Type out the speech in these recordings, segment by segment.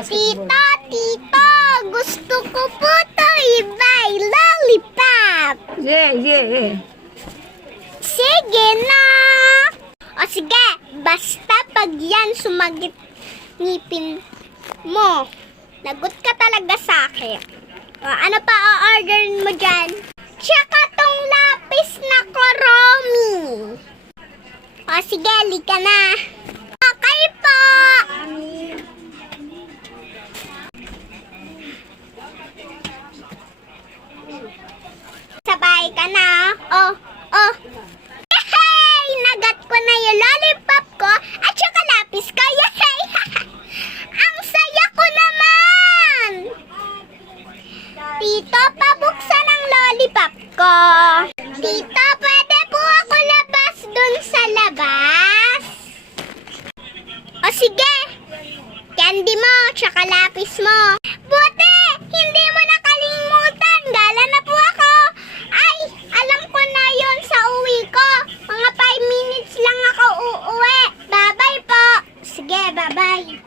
Tito, tito, gusto ko po to i-buy lollipop. Yeah. Sige na. O sige, basta pag yan sumagit ngipin mo. Lagot ka talaga sa akin. O, ano pa o-orderin mo dyan? Tsaka tong lapis na Kuromi. O sige, lika na. Okay po. Sabay ka na. Oh. Yay! Nagat ko na yung lollipop ko at saka lapis ko. Yay! Ang saya ko naman! Tito, pabuksan ang lollipop ko. Tito, pwede po ako labas dun sa labas? O sige, candy mo, tsaka lapis mo. Buti, hindi mo nakalimutan. Gala na po ako. Ay, alam ko na yon sa uwi ko. Mga 5 minutes lang ako uuwi. Bye-bye po. Sige, bye-bye.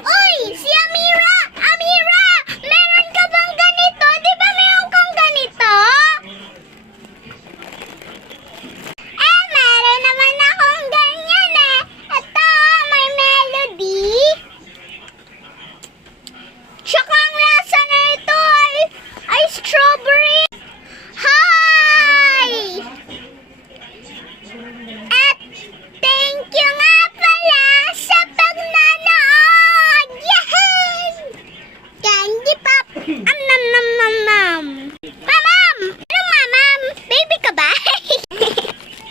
Uy, si Amira! Amira! Meron ka bang ganito? Di ba meron kang ganito? Meron naman akong ganyan eh. Ito, may melody. Tsaka ang lasa na ito ay strawberry. Hi! At thank you nga pala sa pagnanood. Yay! Candy pop. Nam. Mamam! Ano mamam? Baby ka ba?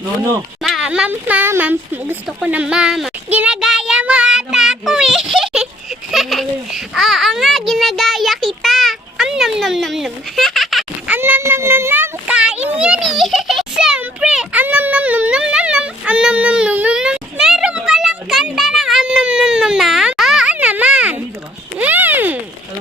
No. Mamam. Gusto ko na mama. Ginagaya mo ata ako eh. Oo nga, ginagaya kita. Nam. Nam. Kain yun eh. Siyempre. Nam. Meron palang kanta